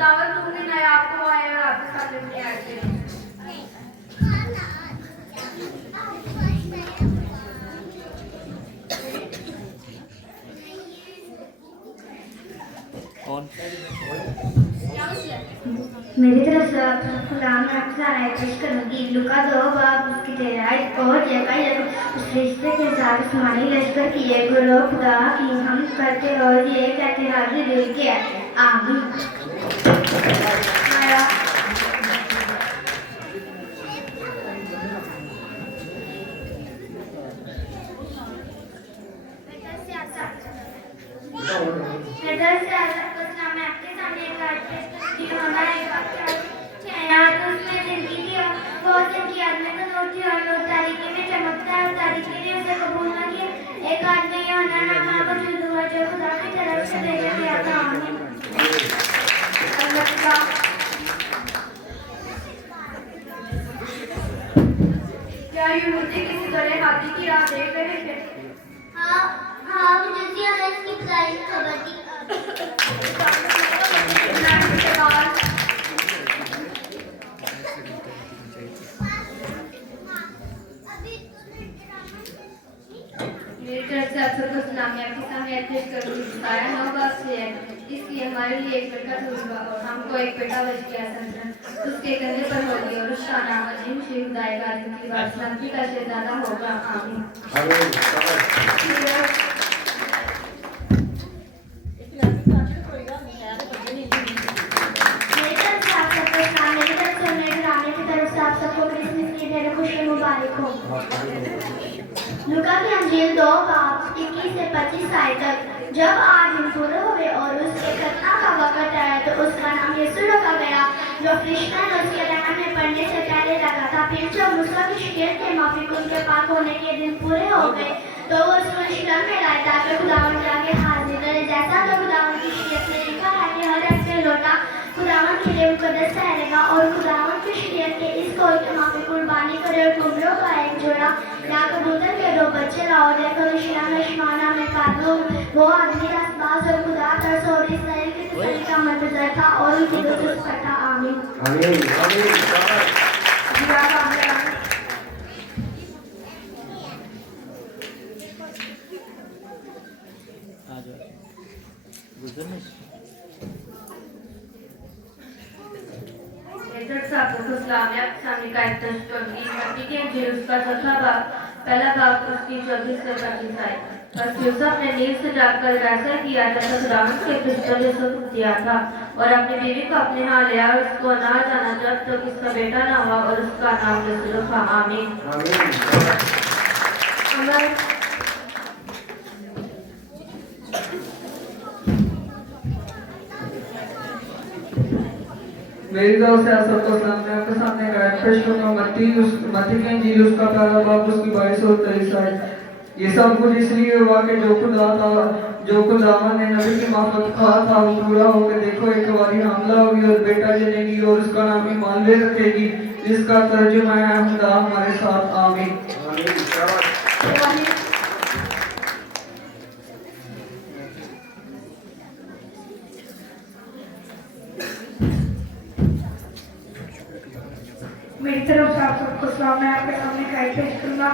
दावत दूंगी ना आपको आए और आपके साथ लेके आए। मेरी तरफ से खुदा मैं आपसे आयत करूंगी। लुका 2 बाब उसकी 13 और जगह उस रिश्ते के साथ उस्मानी लश्कर की एक गुरो खुदा की हम करते और ये कहते हाजिर दिल के आमीन। एक आदमी योना नाम मौजूद हुआ जो खुदा की तरफ से भेजा गया था। क्या यहूदी किसी तरह हाथी की राह देख रहे थे? हाँ मुझे इसकी तारीफ खबर थी। मेरी तरफ से आप सबको सलामी। आपके सामने पेश करूंगी। सारा 9 बाब से है। इसलिए हमारे लिए एक लड़का होगा और हमको एक बेटा बच गया संतन। उसके कंधे पर होगी और उसका नाम अजीम शी खुदाएगा की बात सलामती का शहजादा होगा। आमीन। लुका की अंजील 2 बाब 21 से 25 आयत तक। जब 8 दिन पूरे हुए और उसके खतना का वक़्त आया तो उसका नाम यीशु रखा गया जो फरिश्ता ने उसके रहम में पढ़ने से पहले रखा था। फिर जब मूसा की शरीयत के माफिक उनके पाक होने के दिन पूरे हो गए तो वो उसको यरूशलेम में लाए ताकि खुदावंद के आगे हाजिर रहे। जैसा तो खुदावंद की शरीयत में लिखा है कि हर एक से लोटा खुदावंद के लिए मुकद्दस ठहरेगा और खुदावंद की शरीयत के इस कौल के माफिक कुर्बानी करे और कुमरों का एक जोड़ा या कबूतर के 2 बच्चे लाओ। देखो यरूशलेम में शुमाना में कादो वो आदमी रासबाज और खुदा तरस और इसराइल की तसल्ली का मंतज़र था और उनकी दुरुस्त फटा। आमीन आमीन आमीन। पहला बाब उसकी 24 से 25 आयत। बस यूसुफ ने नील से जाकर वैसा किया जैसा खुदावंद के फरिश्ते ने हुक्म दिया था और अपनी बीवी को अपने यहाँ ले आया। उसको ना जाना जब तक उसका बेटा ना हुआ और उसका नाम यूसुफ रखा। आमीन। मेरी तरफ से आप सबको सलाम। मैं आपके सामने पेश करूंगा मत्ती की इंजील उसका पहला बाब उसकी 22 और 23 आयत। ये सब कुछ इसलिए हुआ कि जो खुदावन ने नबी की मार्फत कहा था वो पूरा हो के देखो एक बारी हमला होगी और बेटा जनेगी और उसका नाम इमानुएल रखेगी जिसका तर्जुमा है खुदा हमारे साथ। आमीन। मेरी तरफ से आप सबको सलाम। मैं आपके सामने आयत पेश करूंगा।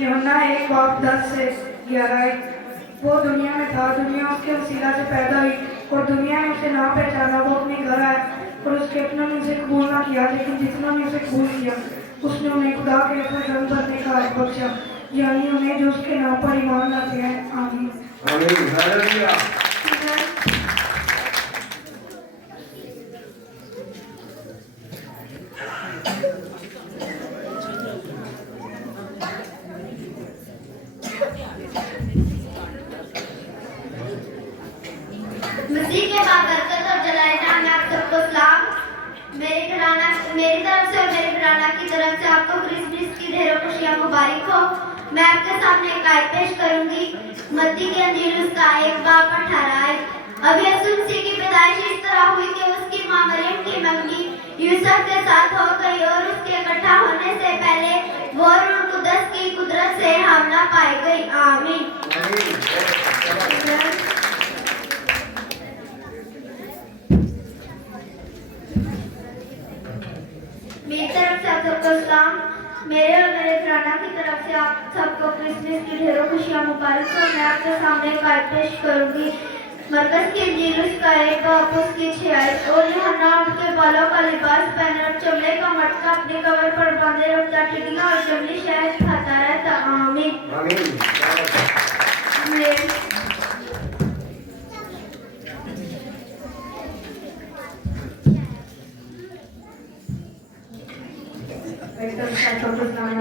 यूहन्ना 1 बाब 10 से 11। वो दुनिया में था, दुनिया उसके वसीला से पैदा हुई और दुनिया ने उसे ना पहचाना। वो अपने घर आया और उसके अपनों ने उसे कबूल ना किया, लेकिन जितना ने उसे कबूल किया उसने उन्हें खुदा के फजल भरने का हक बख्शा, यानी उन्हें जो उसके नाम पर ईमान लाते हैं। आमीन। मसीह के बाबरकत और जलाए जाने आप सबको सलाम। मेरी तरफ से और मेरे घराना की तरफ से आपको क्रिसमस की ढेरों खुशियां मुबारक हो। मैं आपके सामने एक आयत पेश करूंगी। मत्ती की अंजील उसका 1 बाब 18 आयत। अब यीशु मसीह की पैदाइश इस तरह हुई कि उसकी मां मरियम की मंगनी यूसुफ के साथ हो गई और उसके इकट्ठा होने से पहले वो रूह कुदस की कुदरत से हमला पाई गई। आमीन। सलाम। मेरे और मेरे घराना की तरफ से आप सबको क्रिसमस की ढेरों खुशियाँ मुबारक हो। मैं आपके सामने एक आयत पेश करूँगी। मरकज की इंजील उसका 1 बाब उसकी 6 आयत। और यूहन्ना उनके बालों का लिबास पहने और चमड़े का मटका अपने कमर पर बांधे रखता, टिड्डियाँ और जंगली शहद खाता रहता। आमीन। आमीन। आमीन।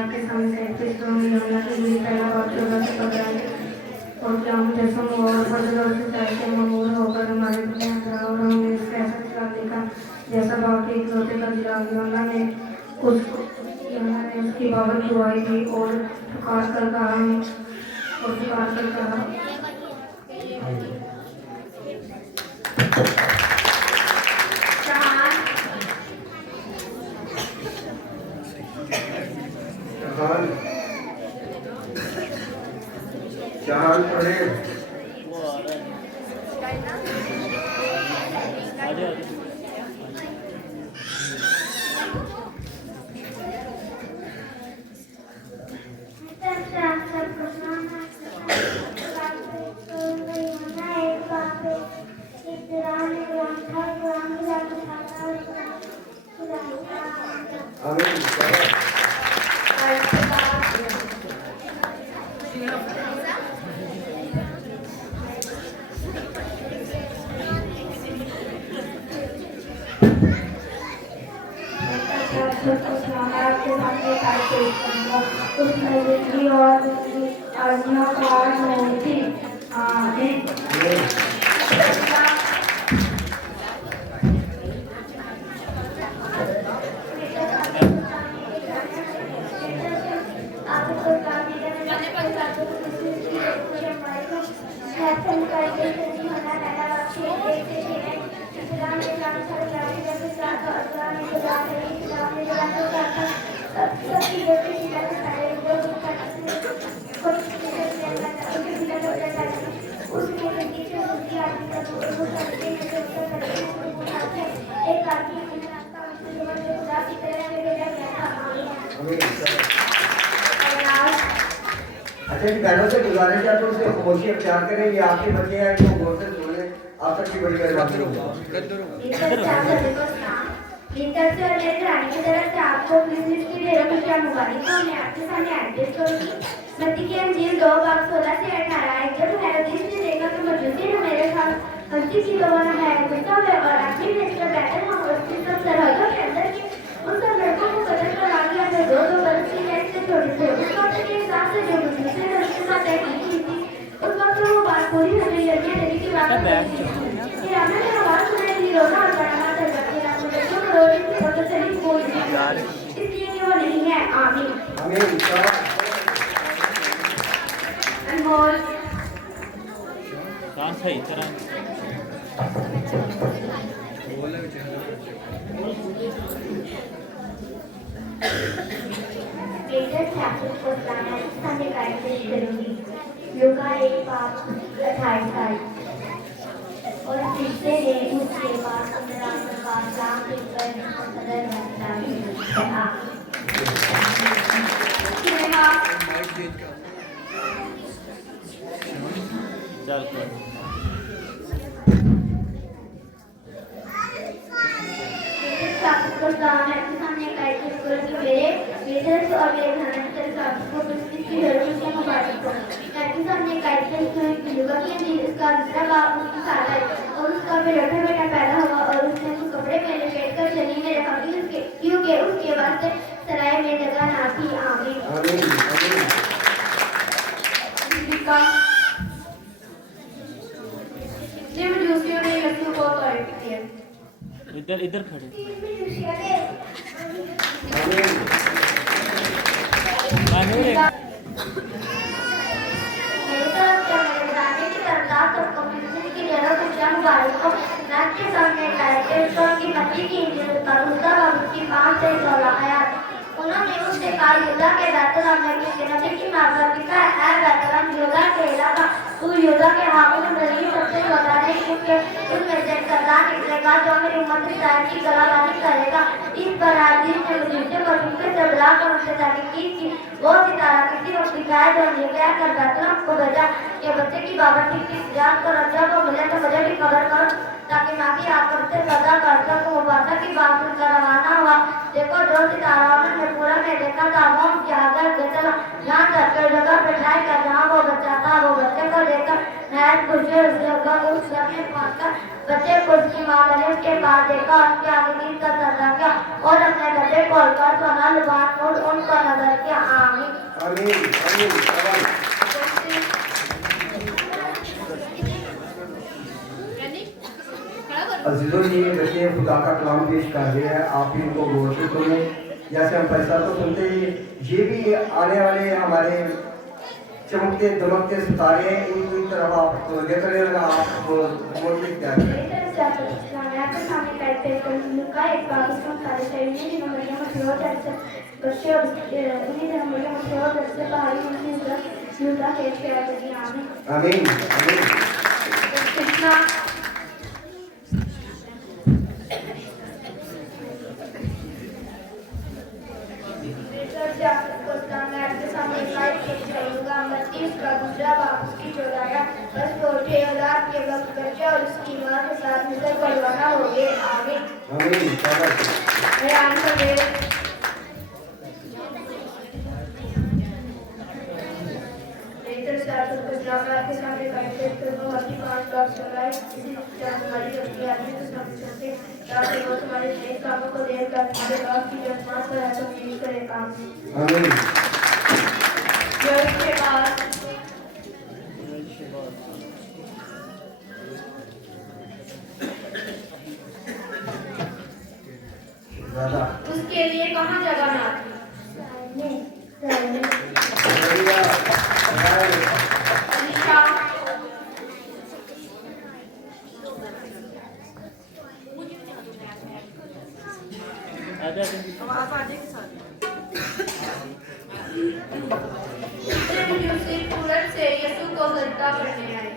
के सामने पहला बात 14 से 15 और क्या हम जैसा हुआ और फजलों से चाहते ममूर होकर हमारे और हमने इसका ऐसा खिलाफ देखा जैसा बाप के इकलौते का दिला यूहन्ना ने उसकी बाबत दुआई दी और पुकार कर कहा जहान पढ़े उसमें जिंदगी और आज्ञा पालन होती। आमीन। अच्छा, बहनों से गुजारिश है तो उसे खामोशी अख्तियार करें। ये आपके बच्चे हैं, इनको गौर से सुन लें। आप सबकी बड़ी मेहरबानी की तरफ से आपको क्रिसमस की ढेरों खुशियाँ मुबारक हो। मैं आपके सामने एड्रेस करूँगी। मत्ती की इंजील 2 बाब 16 से 18 है। जब हेरोदेस ने देखा तो मजूसी ने मेरे साथ हंसी की दवाना है गुस्सा में और आखिर में इसका बैठे हम उसकी सब सरहदों के अंदर की उन सब लड़कों को कतल करवा दिया जो 2-2 बरस की ऐज से छोटे थे। उस वक्त के हिसाब से जो मजूसी ने उसके साथ तय की थी उस वक्त वो बात पूरी हो गई। लड़कियां नबी की बात फिर हमने ने आवाज सुनाई रोना और बढ़ाना चल जाती है। लड़कियों को रोने की पता चली बोल इसलिए कि वो नहीं है। आमीन। अनमोल कौन सा इतना लूका 1 बाब 28 और तीसरे दिन उसके बाद 15 साल सदर बनता है। चल और मेरे घर में को क्रिसमस की ढेरों खुशियाँ मुबारक हो। लड़की सामने लूका की इंजील उसका 2 बाब उसकी 7 है। और उसका बेटा पैदा हुआ और उसने कुछ कपड़े में लपेट कर जमीन में रखा क्योंकि उसके वास्ते सराय में जगह ना थी। आमीन। मजूसियों ने यीशु को अरेस्ट किया। इधर इधर खड़े उन्होंने उससे कहा यूदा के बैतलहम में किसी नबी की मार्फत लिखा है बैतलहम यूदा के इलाका तू यूदा के हाकिम नबी सबसे बता दे क्योंकि उसमें से सरदार निकलेगा देगा जो मेरी उम्मत इस्राइल की गलाबाजी करेगा। इस पर आदमी ने मुझे मजूम के सबला कर उनसे ताकीद की। वो सितारा किसी वक्त दिखाया जो ले गया कर बैतलहम को भेजा कि बच्चे की बाबरची की इंतजार करो, जब वो मिले तो मुझे भी खबर करो ताकि मैं भी आकर से सदा कर सकूं। वो बादशाह की बात सुनकर रवाना हुआ। देखो जो सितारा उन्होंने पूरा में देखा था वो उनके आगे ले चला। जहाँ चलकर जगह पर ट्राई कर जहाँ वो बच्चा था, वो बच्चे को देखकर नहायत खुशी उस घर में पहुंचकर बच्चे को उसकी माँ ने उसके पास देखा, उसके आगे नींद का सजा किया और अपने बच्चे को खोलकर सोना लुभान और उनको नजर किया। आमीन आमीन आमीन। अजीजों, ये बच्चे खुदा का कलाम पेश कर रहे हैं, आप भी इनको गौर से सुने। जैसे हम पैसा तो सुनते ही, ये भी आने वाले हमारे चमकते दमकते सितारे हैं, इनकी तरफ आप देखने लगा, आप मोटिव क्या आमीन आमीन। और उसकी माँ के साथ मिलकर परवाना हो गए। आमीन आमीन। मैं आंसर दे के सामने बैठे थे वो हमारी 5 लाख चलाए इसी हमारी अपनी आदमी को समझते ताकि वो तुम्हारे नेक कामों को देख कर तुम्हारे बाप की जज्बात पर है तो यही करे काम। आमीन। इसके बाद उसके लिए कहाँ जगह ना थी। से यीशु को सजदा करने आए।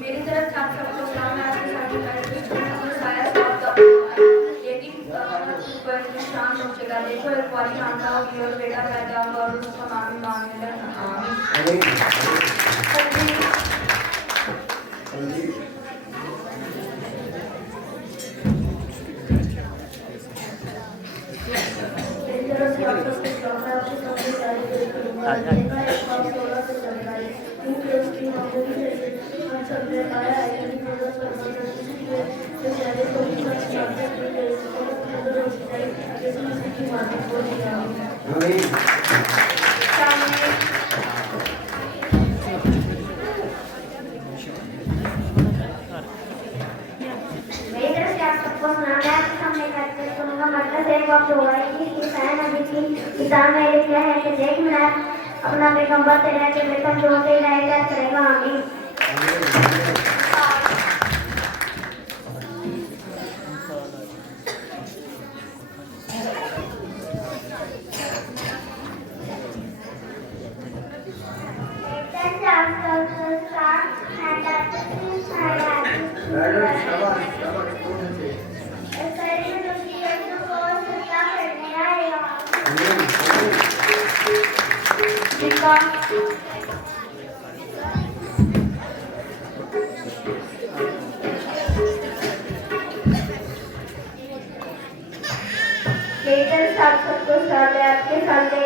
मेरी तरफ आप सबको सलाम है। आपके लेकिन शाम पहुंचेगा। देखो एक बारी मांगा होगी और बेटा पैदा होगा और उसको मांगे मांगने लगा। अपना पैगंबर तेरा के बेटा जो होते रहेगा करेगा। आमीन। सबको सामने आपके सामने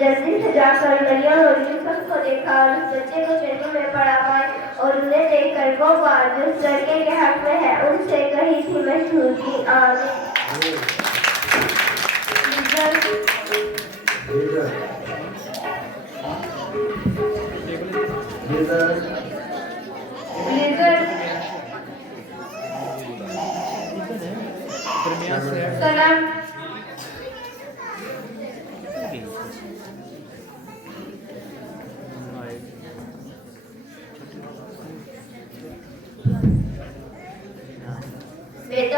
जल्दी से जाकर मरियम और यूसुफ को देखा और उस बच्चे को चेहरे में पड़ा पाए और उन्हें देखकर वो बात जिस लड़के के हक में है उनसे कही थी मशहूर की। आमीन। सलाम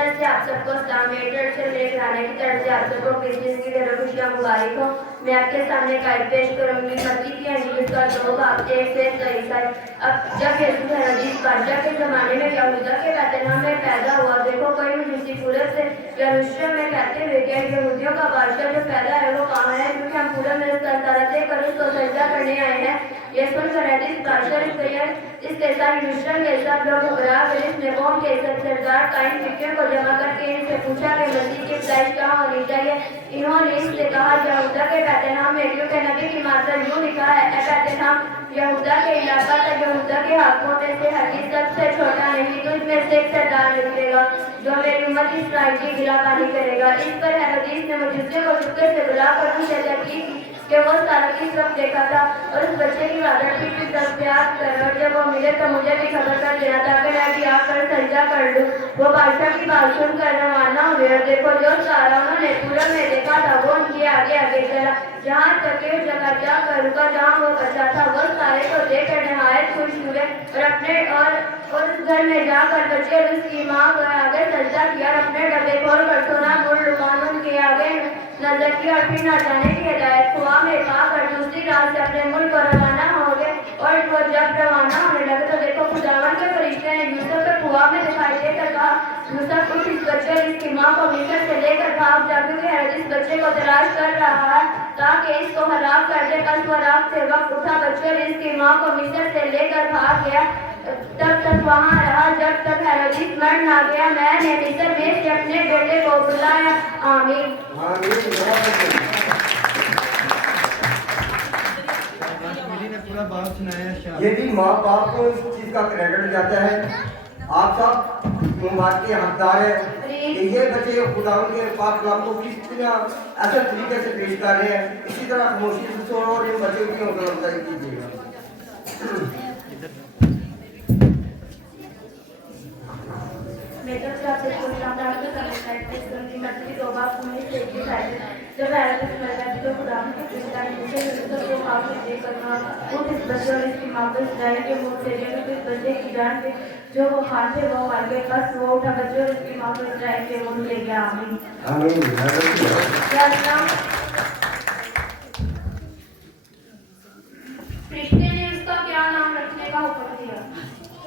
तरफ से आप सबको सलाम, मेरी तरफ से लेकर आने की तरफ से आप सबको क्रिसमस की ढेरों खुशियाँ मुबारक हो। मैं आपके सामने कायद पेश करूंगी मत्ती की अंजील का 2 बाब 1 से 23। अब जब यीशु हेरोदेस बादशाह के जमाने में यहूदा के बैतलहम में पैदा हुआ, देखो कोई मजूसी पूरब से यरूशलेम में कहते हुए कि यहूदियों का बादशाह जो पैदा है वो कहाँ है, क्योंकि हम पूरा मिल सरदारते करूँ तो सजदा करने आए हैं। ये सुनकर हेरोदेस बादशाह इसके साथ यरूशलेम के सब लोग घबरा गए। इसने कौम के सब सरदार कायम फिक्र को जमा करके इनसे पूछा कि मसीह की पैदाइश कहाँ होनी चाहिए। इन्होंने इससे कहा, यहूदा के बैतलहम में, क्योंकि नबी की माता यूं लिखा है, ए बैतलहम यहूदा के इलाका तक यहूदा के हाथों में से हरगिज़ सबसे छोटा नहीं, तुझ में से एक सरदार निकलेगा जो मेरी उम्मत इस्राएल की गिलापानी करेगा। इस पर हेरोदेस ने मजूसियों को चुपके से बुलाकर उनसे तरकीब कि वो सारा की तरफ देखा था और उस बच्चे की आदत भी की तरफ प्यार कर, और जब वो मिले तो मुझे भी खबर कर देना ताकि मैं भी आकर सजदा कर लूँ। वो बादशाह की बात सुनकर रवाना हुए और देखो जो सारा उन्होंने पूरब में देखा था वो उनके आगे आगे चला, जहाँ तक उस जगह जाकर रुका जहाँ वो बच्चा था। वो सारे को देखकर नहायत खुश हुए और अपने और उस घर में जाकर बच्चे और उसकी माँ को आगे सजदा किया और अपने डब्बे खोल कर सोना गुड़ लुकान उनके आगे नजर किया और फिर न जाने की हिदायत खुआ में पाकर दूसरी रात से अपने मुल्क को रवाना हो गए। और वो जब रवाना होने लगे तो देखो खुदावन के फरिश्ते ने यूसुफ को कुआं में दिखाई देकर कहा, यूसुफ उठ इस बच्चे और इसकी माँ को मिस्र से लेकर भाग जा, क्योंकि हेरोदेस बच्चे को तलाश कर रहा है ताकि इसको हलाक कर दे। बस वो रात से वक्त उठा, बच्चे और इसकी माँ को मिस्र से लेकर भाग गया। तब तक वहाँ रहा जब तक हेरोदेस मर ना गया। मैंने मिस्र में से अपने बेटे को बुलाया। आमीन। ये भी माँ बाप को इस चीज का क्रेडिट जाता है। आप सब मुबारक के हकदार है कि ये बच्चे खुदा के पाक कलाम को किस तरह ऐसे तरीके से पेश कर रहे हैं। इसी तरह खामोशी से सुनो और इन बच्चों की हौसला अफजाई कीजिएगा। जब हेरोदेस मर गया तो खुदा के फरिश्ते ने मुझे यूसुफ को ख्वाब में देखकर कहा, उठ इस बच्चे और इसकी माँ को इस्राएल के मुँह से ले, क्योंकि इस बच्चे की जान से जो वो खान थे वो मर गए। बस वो उठा, बच्चे और इसकी माँ को इस्राएल के मुँह ले गया। आमीन। फरिश्ते ने उसका क्या नाम रखने का हुक्म दिया?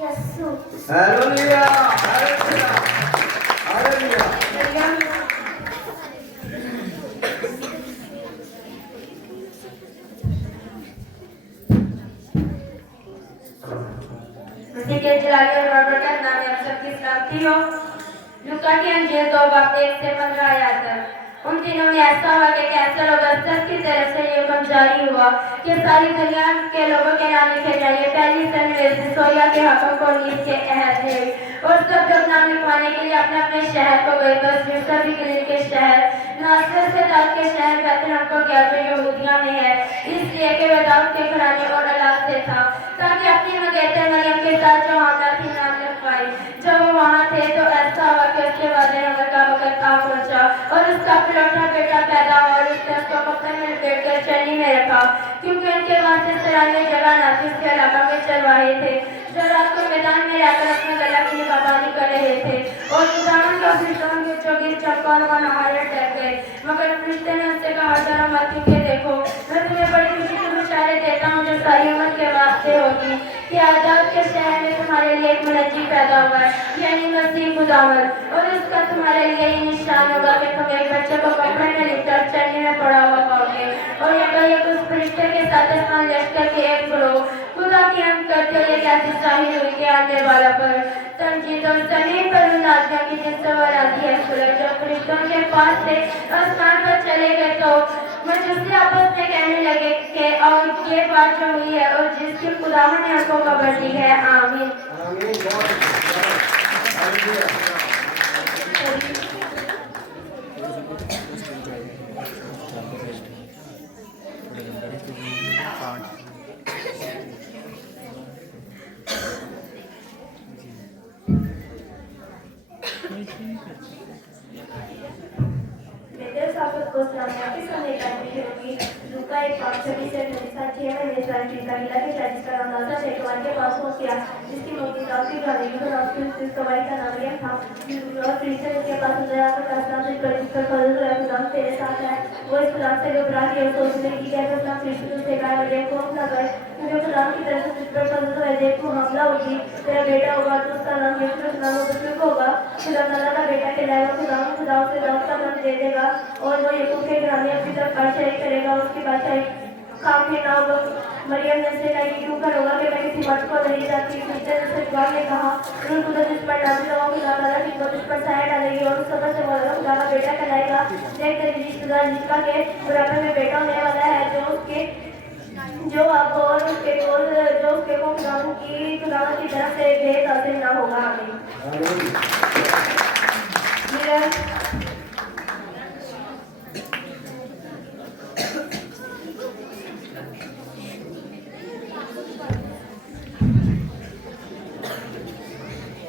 यस्सु। Hallelujah, hallelujah, hallelujah. मसीह के जलाली और बरकत नाम में आप सबकी सलामती हो। लूका की अंजील 2 बाब 1 से 15 आयत तक। उन दिनों में ऐसा हुआ कि कैसर औगुस्तुस की तरफ से ये हुक्म जारी हुआ कि सारी दुनिया के लोगों के नाम लिखे जाइए। पहली सन में सोया के हुक्म को नींद के अहद थे और सब लोग नाम लिखवाने के लिए अपने अपने शहर को गए। बस यूसुफ भी गलील के शहर नासरत से दाऊद के शहर बैतलहम को गया जो यहूदिया में है, इसलिए कि वह दाऊद के घराने और औलाद से था, ताकि अपनी मंगेतर मरियम के साथ जो हामला थी नाम लिखवाए। जब वो वहाँ थे तो ऐसा हुआ कि उसके वादे हमल का वक्त आ पहुँचा और उसका फिरौठा बेटा पैदा हुआ और उसने उसको कपड़े में लपेट कर चरनी में रखा, क्योंकि उनके वहाँ से सराहनीय जगह न थी। उसके इलाका में चरवाहे थे जो रात को मैदान में रहकर अपने गला की निगहबानी कर रहे थे और खुदावन के फरिश्तों के चौकीर चौका और नहायत डर गए। मगर फरिश्ते ने उससे कहा, डरो मत, क्योंकि देखो मैं तुम्हें बड़ी खुशी के बशारत देता हूँ जो सारी उम्मत के वास्ते होगी कि दाऊद के शहर में तुम्हारे लिए एक मुनज्जी पैदा हुआ है, यानी मसीह खुदावन, और उसका तुम्हारे लिए ये निशान होगा कि तुम एक बच्चे को कपड़े में लिपट चरनी में पड़ा हुआ पाओगे। और ये उस फरिश्ते के साथ आसमान लश्कर के एक गिरोह खुदा की हम करते हुए कैसे जाहिर हुई के आने वाला पर तंजीद और जमीन पर उन आदमियों की जिनसे वो राजी है खुले जो फरिश्तों के पास से आसमान पर चले गए। तो मजूसी आपस में कहने लगे कि और ये बात जो हुई है और जिसकी खुदावन ने हमको खबर दी है। आमीन। जिसकी काफी गाड़ी पर आपकी सवारी का नाम लिया था और क्रिश्चियन के पास गया तो रास्ता से पर फजल हुआ खुदाम तेरे साथ है वो इस खुदाम से घबरा के सोचने की कैसे अपना क्रिश्चियन से कहा देखो अपना घर मुझे खुदाम की तरफ से पर फजल हुआ देखो हमला होगी तेरा बेटा होगा तो उसका नाम यीशु नाम बुजुर्ग होगा खुदा ताला का बेटा कहलाएगा खुदाम से दाऊद का नाम दे देगा और वो यकूब के घर में अपनी तरफ बादशाही करेगा उसकी बादशाही काफी ना होगा मरियम ने से कहा कि क्यों करोगा कि मैं किसी मर्द को नहीं जाती क्रिश्चियन ने जवाब में कहा रूह खुदा जिस पर नाजिल होगा खुदा ताला की वो जिस पर साया डालेगी और उस समय से बोलेगा खुदा का बेटा कहलाएगा देख तेरी रिश्तेदार जिसका के बुढ़ापे में बेटा होने वाला है जो आपको और उसके को खुदा की तरफ से भेद हासिल ना होगा आमीन।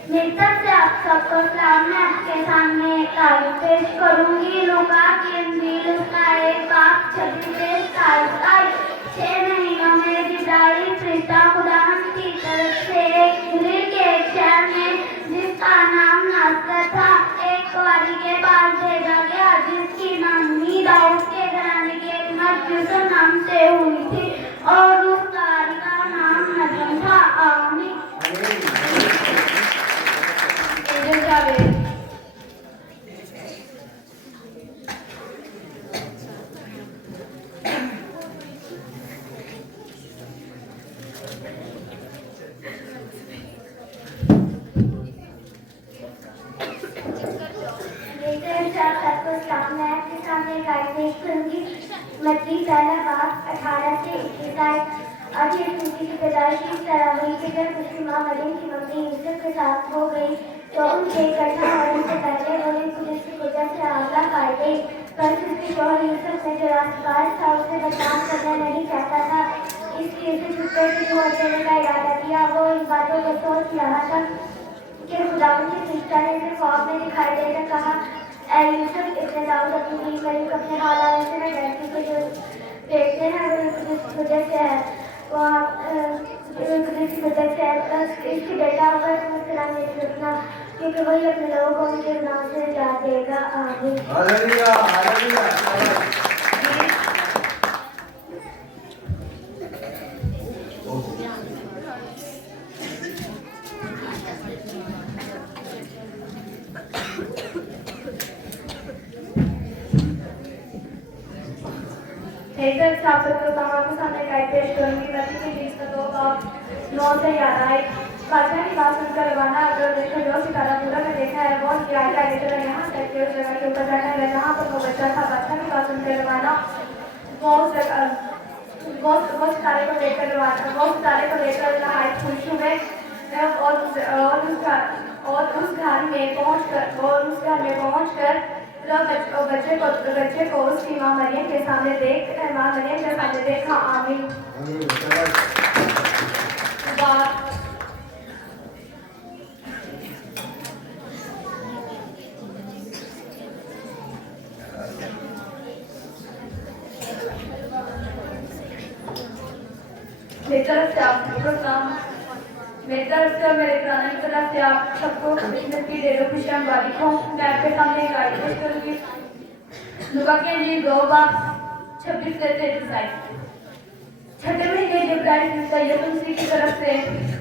मेरी तरफ से आप सबको सलाम। मैं आपके सामने एक आयत पेश करूंगी लूका की इंजील उसका 1:26-27। 6 महीनों में जिब्राइल फरिश्ता खुदावंद की तरफ से गलील के एक शहर में जिसका नाम नासरत था एक कुंवारी के पास भेजा गया जिसकी मम्मी दाऊद के घराने के एक मर्द यूसुफ नाम से हुई थी और उस कुंवारी का नाम मरियम था। आमीन। मत्ती पहला बाब 18 से 21 आयत। आज यीशु की पैदाइश इस तरह हुई कि जब उसकी मां मरियम की मम्मी यूसुफ के साथ हो गई तो उनके इकट्ठा होने से पहले वो पुलिस की वजह से आंवला काट गई पर उसके शौहर यूसुफ ने जो राजपाल था उससे बर्ताव करना नहीं चाहता था इसलिए उसे छुपे से छोड़ देने का इरादा किया। वो इन बातों को सोच रहा था कि खुदावंद के फरिश्ता ने उसे ख्वाब में दिखाई देकर कहा ऐ यूसुफ इतने दाऊद अपनी बीवी मरियम को अपने हालात से न डरती को जो देखते हैं वो इस वजह से है वो इस वजह से इसकी बेटा होगा तो उसका नाम यीशु रखना क्योंकि वही अपने लोगों को उनके नाम से निजात देगा। आमीन। Hallelujah hallelujah. आपको सामने गाइड पेश करूंगी मत्ती की इंजील का 2:9 से 11। बादशाह की बात सुनकर रवाना अगर देखो जो सितारा पूरा में देखा है बहुत आगे आगे चला यहाँ तक कि उस जगह के ऊपर जाना है जहाँ पर वो बच्चा था। बादशाह की बात सुनकर रवाना वो सितारे को लेकर नहायत खुश हुए और उस घर में पहुंचकर बच्चे को उसकी मां मरियम के सामने देखा। आमीन। मेरी तरफ से आप मेरे प्राणी की तरफ से आप सबको क्रिसमस की ढेरों खुशियां मुबारक हो। मैं आपके सामने एक आयत पेश करूंगी लूका की इंजील 2:26 से 33 आयत। 6 महीने जिब्राइल फरिश्ता यीशु मसीह की तरफ से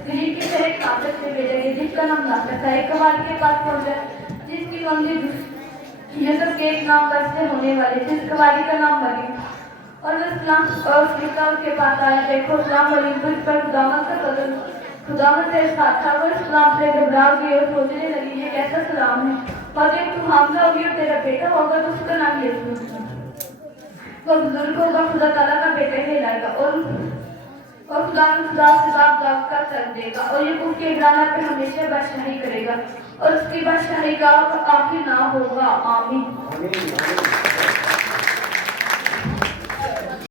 गलील के शहर नासरत में भेजा गया जिसका नाम नासरत था। एक कुंवारी के पास पहुंचा जिसकी मम्मी यूसुफ के एक नाम पर से होने वाले जिस कुंवारी का नाम मरियम और फरिश्ता उसके पास आया। देखो मरियम तुझ पर खुदावंद तेरे साथ था। वो सलाम से घबरा गई और सोचने लगी ये कैसा सलाम है और देख तू हामिला होगी और तेरा बेटा होगा तो उसका नाम यीशु वो बुजुर्ग होगा खुदा ताला का बेटा कहलाएगा और खुदा से बाप का कर देगा और ये उसके घराना पे हमेशा बादशाही करेगा और उसकी बादशाही का आखिर ना होगा। आमीन।